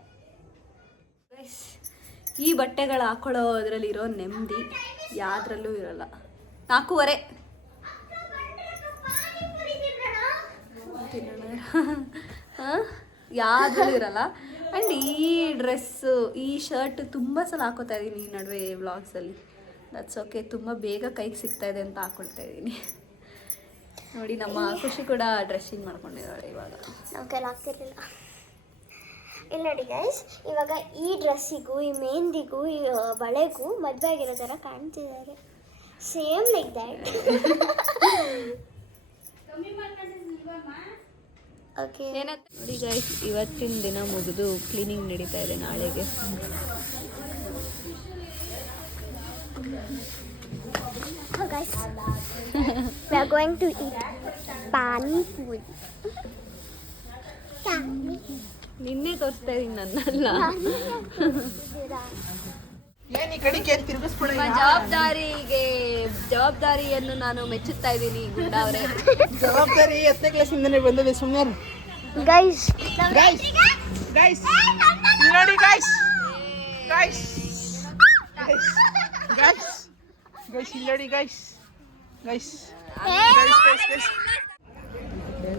ಗೈಸ್. ಈ ಬಟ್ಟೆಗಳು ಹಾಕೊಳ್ಳೋದ್ರಲ್ಲಿರೋ ನೆಮ್ಮದಿ ಯಾವುದ್ರಲ್ಲೂ ಇರೋಲ್ಲ. 4:15 ಯಾವುದ್ರಲ್ಲೂ ಇರೋಲ್ಲ. ಆ್ಯಂಡ್ ಈ ಡ್ರೆಸ್ಸು, ಈ ಶರ್ಟ್ ತುಂಬ ಸಲ ಹಾಕೋತಾ ಇದ್ದೀನಿ ಈ ನಡುವೆ ವ್ಲಾಗ್ಸಲ್ಲಿ. That's okay. ತುಂಬ ಬೇಗ ಕೈಗೆ ಸಿಗ್ತಾಯಿದೆ ಅಂತ ಹಾಕ್ಕೊಳ್ತಾ ಇದ್ದೀನಿ. ನೋಡಿ ನಮ್ಮ ಖುಷಿ ಕೂಡ ಡ್ರೆಸ್ಸಿಂಗ್ ಮಾಡ್ಕೊಂಡಿದ್ದಾಳೆ ಇವಾಗ. ನಾವು ಕೈಲಿ ಆಗ್ತಿರ್ಲಿಲ್ಲ. ಇಲ್ಲಿ ನೋಡಿ ಗೈಸ್, ಇವಾಗ ಈ ಡ್ರೆಸ್ಸಿಗೂ ಈ ಮೆಹಂದಿಗೂ ಈ ಬಳೆಗೂ ಮದುವೆ ಆಗಿರೋ ಥರ ಕಾಣ್ತಿದ್ದಾರೆ. Same like that. ಓಕೆ ನೋಡಿ ಗೈಸ್, ಇವತ್ತಿನ ದಿನ ಮುಗಿದು ಕ್ಲೀನಿಂಗ್ ನಡೀತಾ ಇದೆ ನಾಳೆಗೆ. guys, we are going to eat pani puri. ನಿನ್ನೆ ತೋರಿಸ್ತಾ ಇದ್ದೀನಿ ನನ್ನಲ್ಲ. ನಿಮ್ಮ ಜವಾಬ್ದಾರಿಯನ್ನು ನಾನು ಮೆಚ್ಚುತ್ತಾ ಇದ್ದೀನಿ ಗುಂಡ ಅವರೇ. ಜವಾಬ್ದಾರಿ 10ನೇ ಕ್ಲಾಸಿಂದನೇ ಬಂದಿದೆ. ಸುಮ್ಮನೆ ಗೈಸ್ ಗೈಸ್ ಗೈಸ್ ನೋಡಿ guys guys guys guys guys ನೋಡಿ ಗೈಸ್ ಗೈಸ್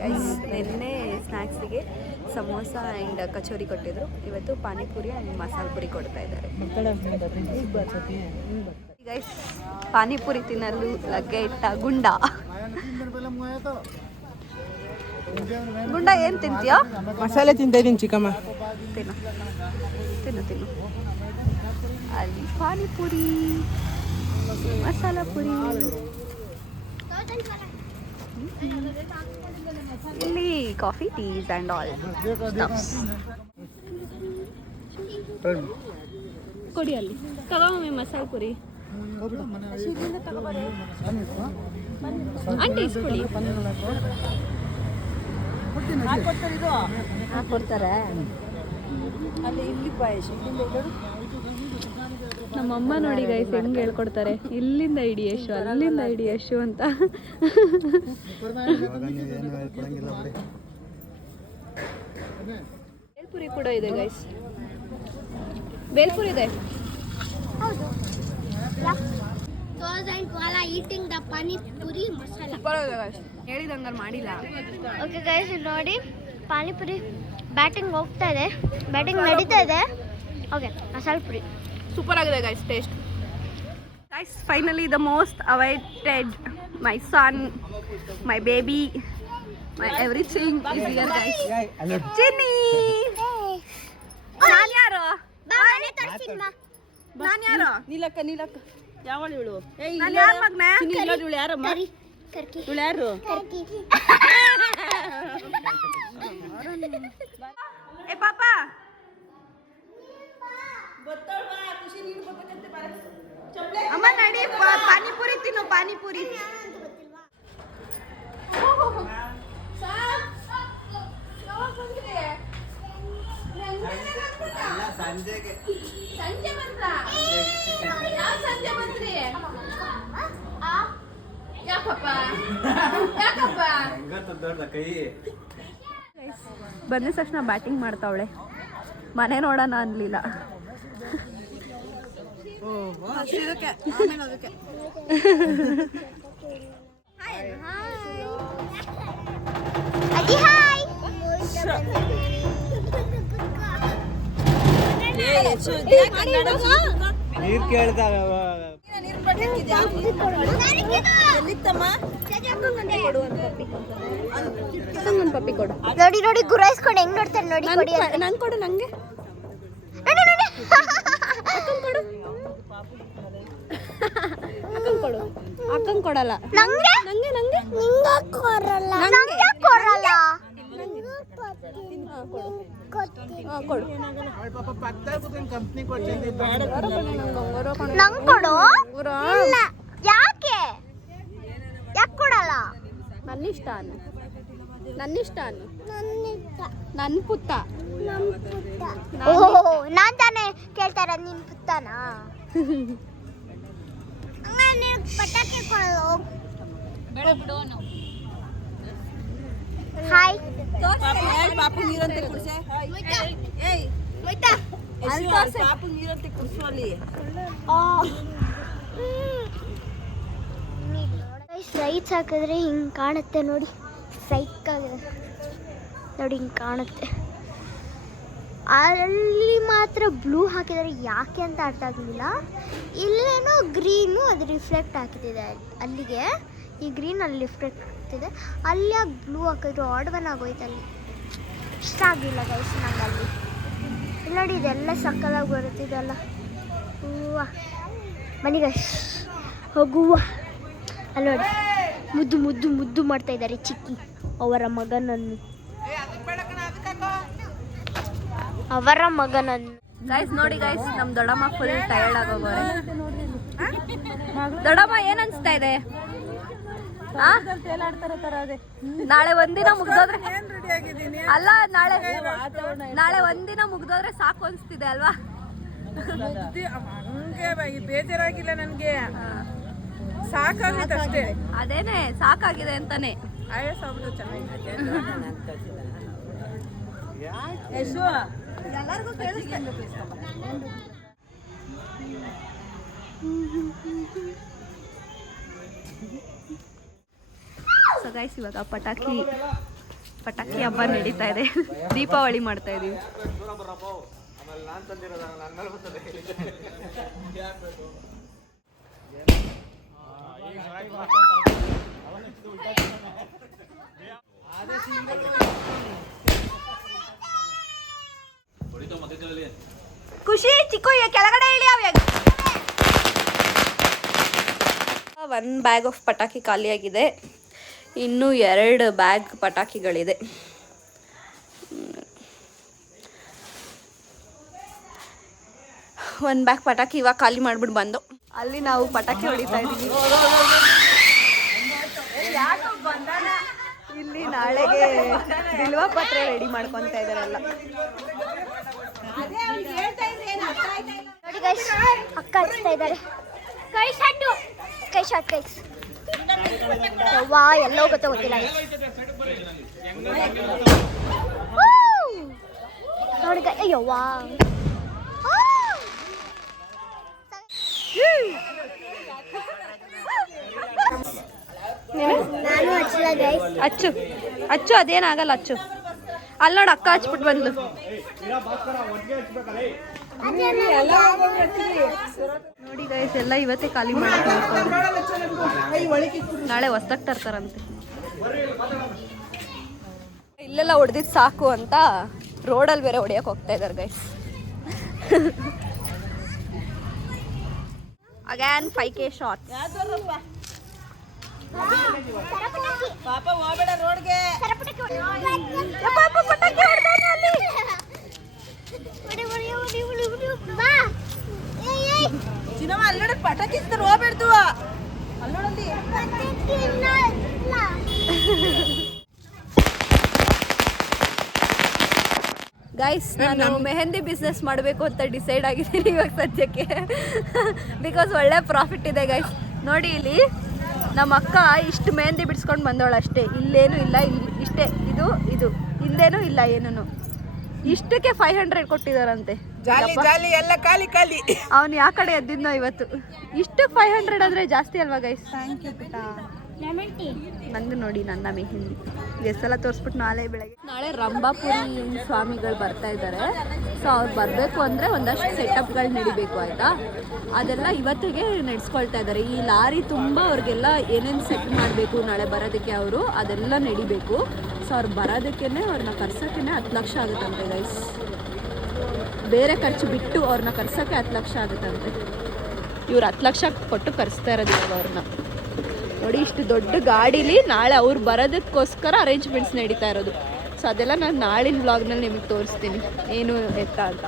ಗೈಸ್ ನಿನ್ನೆ ಸ್ನ್ಯಾಕ್ಸಿಗೆ ಸಮೋಸ ಆ್ಯಂಡ್ ಕಚೋರಿ ಕೊಟ್ಟಿದ್ರು. ಇವತ್ತು ಪಾನಿಪುರಿ ಆ್ಯಂಡ್ ಮಸಾಲೆ ಪುರಿ ಕೊಡ್ತಾ ಇದ್ದಾರೆ. ಗೈಸ್ ಪಾನಿಪುರಿ ತಿನ್ನಲು ಲಗ್ಗೆ ಇಟ್ಟ ಗುಂಡ. ಗುಂಡ ಏನು ತಿಂತೀಯಾ? ಮಸಾಲೆ ತಿಂತಾ ಇದ್ದೀನಿ ಚಿಕ್ಕಮ್ಮ. ತಿನ್ನು ತಿನ್ನು ತಿನ್ನು. ಅಲ್ಲಿ ಪಾನಿಪುರಿ, ಮಸಾಲ ಪುರಿ, ಇಲ್ಲಿ coffee, teas and all stuffs. ಕೊಡಿ ಅಲ್ಲಿ ತಗೊಮ್ಮಿ ಮಸಾಲೆ ಪುರಿ ಆಂಟಿ ಇಸ್ಕೊಳ್ಳಿ ಕೊಡ್ತಾರೆ ನಮ್ಮಮ್ಮ ನೋಡಿ ಗೈಸ್ ಹೆಂಗ್ ಹೇಳ್ಕೊಡ್ತಾರೆ ಇಲ್ಲಿಂದ ಇಡಿ ಯಶು ಅಲ್ಲಿಂದ ಇಡಿ ಯಶು ಅಂತ ಬೇಲ್ಪುರಿ ಕೂಡ ಇದೆ ಗೈಸ್ ಬೇಲ್ಪುರಿ ಇದೆ ಹೌದು ಈಟಿಂಗ್ ದ ಪಾನಿಪುರಿ ಮಸಾಲ ಹೇಳಿದಂಗಾರು ಮಾಡಿಲ್ಲ ಓಕೆ ಗೈಸ್ ನೋಡಿ ಪಾನಿಪುರಿ ಬ್ಯಾಟಿಂಗ್ ಹೋಗ್ತಾ ಇದೆ ಬ್ಯಾಟಿಂಗ್ ನಡೀತಾ ಇದೆ ಓಕೆ ಮಸಾಲೆ ಪುರಿ ಸೂಪರ್ ಆಗಿದೆ guys taste guys finally the most awaited my son my baby my everything is here guys Chinni ನಾನು ಯಾರು ನಾನು ಯಾರು ನೀಲಕ್ಕ ಯಾವಳು ಇವಳು ನಾನು ಯಾರ ಮಗನೇ ಇವಳು ಯಾರಮ್ಮ ಇವಳು ಯಾರು ಏ ಪಾಪ ಅಮ್ಮ ನಡಿ ಪಾನಿಪುರಿ ತಿನ್ನು ಪಾನಿಪುರಿ ಬಂದ ತಕ್ಷಣ ಬ್ಯಾಟಿಂಗ್ ಮಾಡ್ತಾವಳೆ ಮನೆ ನೋಡೋಣ ಅನ್ಲಿಲ್ಲ ಅಜ್ಜಿ ಹಾಯ್ ನೀರ್ ಕೇಳ್ತಾವ ಒಂದು ಪಪ್ಪಿ ಕೊಡು ನೋಡಿ ನೋಡಿ ಗುರಾಯಿಸ್ಕೊಂಡು ಹೆಂಗ್ ನೋಡ್ತಾರೆ ನೋಡಿ ಕೊಡಿ ನಂಗೆ ಕೊಡು ನಂಗೆ ನೋಡಿ ನೋಡಿ ಅಕ್ಕಂಗೆ ಕೊಡು ಅಕ್ಕಂಗೆ ಕೊಡಲ್ಲ ನಂಗೆ ನಂಗೆ ನಂಗೆ ನಿಂಗ ಕೊರಲ್ಲ ನಂಗೆ ಕೊರಲ್ಲ ಕೊಡು ಕಂಪ್ನಿ ನಂಗೆ ಕೊಡು ಇಲ್ಲ ಯಾಕೆ ಯಾಕೆ ಕೊಡಲ್ಲ ನನ್ನಿಷ್ಟ ಅನ್ನು ನನ್ನಿಷ್ಟ ಅನ್ನು ನನ್ನ ಪುತ್ತ ಓಹೋ ನಾನ್ ತಾನೇ ಕೇಳ್ತಾ ಇರೋದು ನಿನ್ ಪುತ್ತನಾ ಪಟಾಕಿ ಕೊಡಲು ಹಾಯ್ ಪಾಪು ನೀರಂತೆ ಕುಡಿಸೆ ಪಾಪು ನೀರಂತೆ ಕುಡಿಸು ಅಲ್ಲಿ ರೈಟ್ಸ್ ಹಾಕಿದ್ರೆ ಹಿಂಗೆ ಕಾಣುತ್ತೆ ನೋಡಿ ಸೈಕ್ ಆಗಿದೆ ನೋಡಿ ಹಿಂಗೆ ಕಾಣುತ್ತೆ ಅಲ್ಲಿ ಮಾತ್ರ ಬ್ಲೂ ಹಾಕಿದರೆ ಯಾಕೆ ಅಂತ ಅರ್ಥ ಆಗಲಿಲ್ಲ ಇಲ್ಲೇನೋ ಗ್ರೀನು ಅದು ರಿಫ್ಲೆಕ್ಟ್ ಆಗ್ತಿದೆ ಅಲ್ಲಿಗೆ ಈ ಗ್ರೀನ್ ಅಲ್ಲಿ ರಿಫ್ಲೆಕ್ಟ್ ಆಗ್ತಿದೆ ಅಲ್ಲಿ ಯಾಕೆ ಬ್ಲೂ ಹಾಕಿದ್ರು ಆಡ್ವನ್ ಆಗೋಯ್ತು ಅಲ್ಲಿ ಇಷ್ಟ ಆಗಲಿಲ್ಲ ಗೈಸ್ ನಂಗೆ ಅಲ್ಲಿ ಇಲ್ಲಿ ನೋಡಿ ಇದೆಲ್ಲ ಸಕ್ಕದಾಗಿ ಬರುತ್ತಿದೆಲ್ಲ ಹೂವ ಮನೆಗೆ ಹೋಗುವ ಅಲ್ಲಿ ನೋಡಿ ಮುದ್ದು ಮುದ್ದು ಮುದ್ದು ಮಾಡ್ತಾ ಇದ್ದಾರೆ ಚಿಕ್ಕಿ ಅವರ ಮಗನನ್ನು ಗೈಸ್ ನೋಡಿ ಗೈಸ್ ನಮ್ ದೊಡ್ಡಮ್ಮ ಫುಲ್ ಟಯರ್ಡ್ ಆಗೋಗೋರೆ ದೊಡ್ಡಮ್ಮ ಏನ್ ಅನ್ಸ್ತಾ ಇದೆ ನಾಳೆ ಒಂದಿನ ಮುಗ್ದೋದ್ರೆ ಅಲ್ಲ ನಾಳೆ ಒಂದಿನ ಮುಗ್ದೋದ್ರೆ ಸಾಕು ಅನ್ಸ್ತಿದೆ ಅಲ್ವಾ ಬೇಜಾರಾಗಿಲ್ಲ ನನ್ಗೆ ಸಾಕಾಗಿದೆ ಅಷ್ಟೇ ಅದೇನೆ ಸಾಕಾಗಿದೆ ಅಂತಾನೆ ಆಯಸ್ ಆಗ್ಬಿಟ್ಟು ಚೆನ್ನಾಗಿದೆ ಎಲ್ಲರಿಗೂ ಸೊ ಗೈಸ್ ಇವಾಗ ಪಟಾಕಿ ಹಬ್ಬ ನಡೀತಾ ಇದೆ ದೀಪಾವಳಿ ಮಾಡ್ತಾ ಇದೀವಿ ಖುಷಿ ಚಿಕ್ಕು ಕೆಳಗಡೆ ಇಳಿ ಒನ್ ಬ್ಯಾಗ್ ಆಫ್ ಪಟಾಕಿ ಖಾಲಿಯಾಗಿದೆ ಇನ್ನೂ 2 ಬ್ಯಾಗ್ ಪಟಾಕಿಗಳಿದೆ ಒಂದು ಬ್ಯಾಗ್ ಪಟಾಕಿ ಇವಾಗ ಖಾಲಿ ಮಾಡ್ಬಿಟ್ಟು ಬಂದು ಅಲ್ಲಿ ನಾವು ಪಟಾಕಿ ಹೊಡಿತಾ ಇದ್ದೀವಿ. ಇಲ್ಲಿ ನಾಳೆಗೆ ಬಿಲ್ವ ಪತ್ರ ರೆಡಿ ಮಾಡ್ಕೊತಾ ಇದಾರಲ್ಲ. ನೋಡಿ ಗೈಸ್, ಅಕ್ಕ ಹಚ್ತಾ ಇದ್ದಾರೆ. ಕೈ ಶಾಟು, ಕೈ ಶಾಟ್ ಗೈಸ್. ವಾ ಎಲ್ಲೋ ಗೊತ್ತಿಲ್ಲ. ನೋಡಿ ಗೈ, ಅಯ್ಯೋ ವಾ. ನಾನು ಹಚ್ಚಲ್ಲ ಗೈಸ್. ಅಚ್ಚು ಅಚ್ಚು ಅದೇನಾಗಲ್ಲ ಅಚ್ಚು. ಅಲ್ಲಿ ನೋಡಿ ಅಕ್ಕ ಹಚ್ಬಿಟ್ಟು ಬಂದ್ಲು. ನೋಡಿ ಗೈಸ್ ಎಲ್ಲ ಇವತ್ತೇ ಖಾಲಿ ಮಾಡ್ತಾರೆ. ನಾಳೆ ಹೊಸ್ದಾಗ್ ತರ್ತಾರಂತೆ. ಇಲ್ಲೆಲ್ಲ ಹೊಡೆದಿದ್ದು ಸಾಕು ಅಂತ ರೋಡಲ್ಲಿ ಬೇರೆ ಹೊಡಿಯಕ್ಕೆ ಹೋಗ್ತಾ ಇದ್ದಾರೆ ಗೈಸ್. Again 5K short. ಪಾಪ ಹೋಗ್ಬೇಡ ರೋಡ್ಗೆ. ಚಿನ್ನಮ್ಮ ಅಲ್ಲೋಡ ಪಟಾಕಿ ಹೋಗ್ಬೇಡ್ದು. ಅಲ್ಲೋಡಲ್ಲಿ ಗೈಸ್, ನಾನು ಮೆಹಂದಿ ಬಿಸ್ನೆಸ್ ಮಾಡಬೇಕು ಅಂತ ಡಿಸೈಡ್ ಆಗಿದ್ದೀನಿ ಇವಾಗ ಸದ್ಯಕ್ಕೆ. ಬಿಕಾಸ್ ಒಳ್ಳೆ ಪ್ರಾಫಿಟ್ ಇದೆ ಗೈಸ್. ನೋಡಿ ಇಲ್ಲಿ ನಮ್ಮ ಅಕ್ಕ ಇಷ್ಟು ಮೆಹಂದಿ ಬಿಡಿಸ್ಕೊಂಡು ಬಂದವಳು ಅಷ್ಟೇ. ಇಲ್ಲೇನು ಇಲ್ಲ, ಇಲ್ಲಿ ಇಷ್ಟೇ, ಇದು ಇದು ಹಿಂದೇನೂ ಇಲ್ಲ ಏನೂ. ಇಷ್ಟಕ್ಕೆ 500 ಕೊಟ್ಟಿದಾರಂತೆ. ಜಾಲಿ ಎಲ್ಲ ಖಾಲಿ ಖಾಲಿ. ಅವನು ಯಾವ ಕಡೆ ಎದ್ದಿದ್ನೋ ಇವತ್ತು. ಇಷ್ಟಕ್ಕೆ 500 ಅಂದರೆ ಜಾಸ್ತಿ ಅಲ್ವಾ ಗೈಸ್? ನಂದು ನೋಡಿ ನನ್ನ ಮೆಹಂದಿ ಎಷ್ಟೆಲ್ಲ ತೋರಿಸ್ಬಿಟ್ಟು ನಾಳೆ ರಂಭಾಪುರಿ ಸ್ವಾಮಿಗಳು ಬರ್ತಾ ಇದ್ದಾರೆ. ಸೊ ಅವ್ರು ಬರಬೇಕು ಅಂದರೆ ಒಂದಷ್ಟು ಸೆಟಪ್ಗಳು ನಡಿಬೇಕು ಆಯಿತಾ. ಅದೆಲ್ಲ ಇವತ್ತಿಗೆ ನಡೆಸ್ಕೊಳ್ತಾ ಇದ್ದಾರೆ. ಈ ಲಾರಿ ತುಂಬ ಅವ್ರಿಗೆಲ್ಲ ಏನೇನು ಸೆಟ್ ಮಾಡಬೇಕು ನಾಳೆ ಬರೋದಕ್ಕೆ ಅವರು ಅದೆಲ್ಲ ನಡಿಬೇಕು. ಸೊ ಅವ್ರು ಬರೋದಕ್ಕೇ ಅವ್ರನ್ನ ಕರ್ಸೋಕ್ಕೇ 10 ಲಕ್ಷ ಆಗುತ್ತಂತೆ ಗೈಸ್. ಬೇರೆ ಖರ್ಚು ಬಿಟ್ಟು ಅವ್ರನ್ನ ಕರ್ಸೋಕ್ಕೆ 10 ಲಕ್ಷ ಆಗುತ್ತಂತೆ. ಇವ್ರು 10 ಲಕ್ಷ ಕೊಟ್ಟು ಕರೆಸ್ತಾ ಇರೋದು ಇವಾಗ ಅವ್ರನ್ನ. ನೋಡಿ ಇಷ್ಟು ದೊಡ್ಡ ಗಾಡೀಲಿ ನಾಳೆ ಅವ್ರು ಬರೋದಕ್ಕೋಸ್ಕರ ಅರೇಂಜ್ಮೆಂಟ್ಸ್ ನಡೀತಾ ಇರೋದು. ಸೊ ಅದೆಲ್ಲ ನಾನು ನಾಳಿನ ವ್ಲಾಗ್ನಲ್ಲಿ ನಿಮಗೆ ತೋರಿಸ್ತೀನಿ ಏನು ಎತ್ತ ಅಂತ.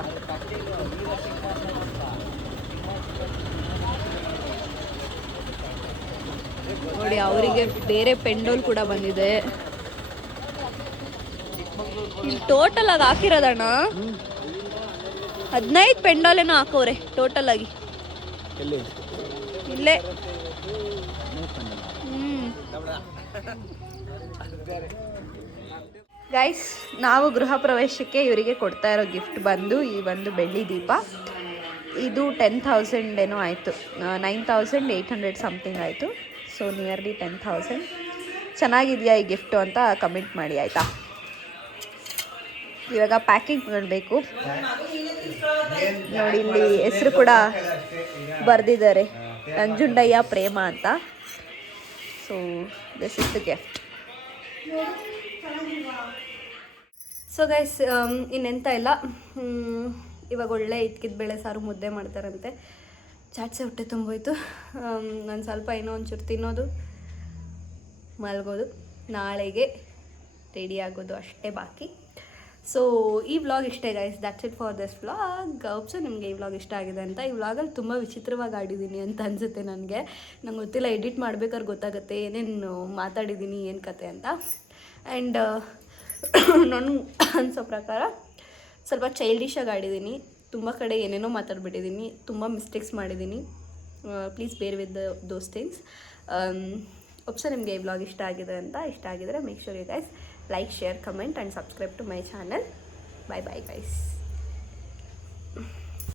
ನೋಡಿ ಅವರಿಗೆ ಬೇರೆ ಪೆಂಡೋಲ್ ಕೂಡ ಬಂದಿದೆ. ಇಲ್ಲಿ ಟೋಟಲ್ ಆಗಿ ಹಾಕಿರೋದಣ್ಣ 15 ಪೆಂಡಾಲೇನೋ ಹಾಕವ್ರೆ ಟೋಟಲ್ ಆಗಿ. ಇಲ್ಲೇ ಗೈಸ್, ನಾವು ಗೃಹ ಪ್ರವೇಶಕ್ಕೆ ಇವರಿಗೆ ಕೊಡ್ತಾ ಇರೋ ಗಿಫ್ಟ್ ಬಂದು ಈ ಒಂದು ಬೆಳ್ಳಿ ದೀಪ. ಇದು 10,000 ಏನೋ ಆಯಿತು, 9,800 ಸಮಥಿಂಗ್ ಆಯಿತು. So nearly 10,000. ಚೆನ್ನಾಗಿದೆಯಾ ಈ ಗಿಫ್ಟು ಅಂತ ಕಮೆಂಟ್ ಮಾಡಿ ಆಯಿತಾ. ಇವಾಗ ಪ್ಯಾಕಿಂಗ್ ಮಾಡಬೇಕು. ನೋಡಿ ಇಲ್ಲಿ ಹೆಸರು ಕೂಡ ಬರೆದಿದ್ದಾರೆ, ನಂಜುಂಡಯ್ಯ ಪ್ರೇಮ ಅಂತ. So this is the gift. So guys, ಇನ್ನೆಂತ ಇಲ್ಲ, ಇವಾಗ ಒಳ್ಳೆ ಇಟ್ಕಿದ ಬೇಳೆ ಸಾರು ಮುದ್ದೆ ಮಾಡ್ತಾರಂತೆ. ಚಾಟ್ಸೆ ಹೊಟ್ಟೆ ತುಂಬೋಯ್ತು. ನಾನು ಸ್ವಲ್ಪ ಏನೋ ಒಂಚೂರು ತಿನ್ನೋದು, ಮಲಗೋದು, ನಾಳೆಗೆ ರೆಡಿ ಆಗೋದು ಅಷ್ಟೇ ಬಾಕಿ. ಸೊ ಈ ವ್ಲಾಗ್ ಇಷ್ಟೇ guys, that's it for this vlog. Hopes ನಿಮಗೆ ಈ ವ್ಲಾಗ್ ಇಷ್ಟ ಆಗಿದೆ ಅಂತ. ಈ ವ್ಲಾಗಲ್ಲಿ ತುಂಬ ವಿಚಿತ್ರವಾಗಿ ಆಡಿದ್ದೀನಿ ಅಂತ ಅನಿಸುತ್ತೆ ನನಗೆ. ನಂಗೆ ಗೊತ್ತಿಲ್ಲ, ಎಡಿಟ್ ಮಾಡ್ಬೇಕಾದ್ರೆ ಗೊತ್ತಾಗುತ್ತೆ ಏನೇನು ಮಾತಾಡಿದ್ದೀನಿ, ಏನು ಕತೆ ಅಂತ. ಆ್ಯಂಡ್ ನಾನು ಅನಿಸೋ ಪ್ರಕಾರ ಸ್ವಲ್ಪ ಚೈಲ್ಡಿಶಾಗಿ ಆಡಿದ್ದೀನಿ. ತುಂಬ ಕಡೆ ಏನೇನೋ ಮಾತಾಡ್ಬಿಟ್ಟಿದ್ದೀನಿ, ತುಂಬ ಮಿಸ್ಟೇಕ್ಸ್ ಮಾಡಿದ್ದೀನಿ. ಪ್ಲೀಸ್ ಬೇರ್ ವಿತ್ ದೋಸ್ ಥಿಂಗ್ಸ್. ಹೋಪ್ಸು ನಿಮಗೆ ಈ ವ್ಲಾಗ್ ಇಷ್ಟ ಆಗಿದೆ ಅಂತ. ಇಷ್ಟ ಆಗಿದರೆ make sure you guys like, share, comment and subscribe to my channel. Bye bye guys.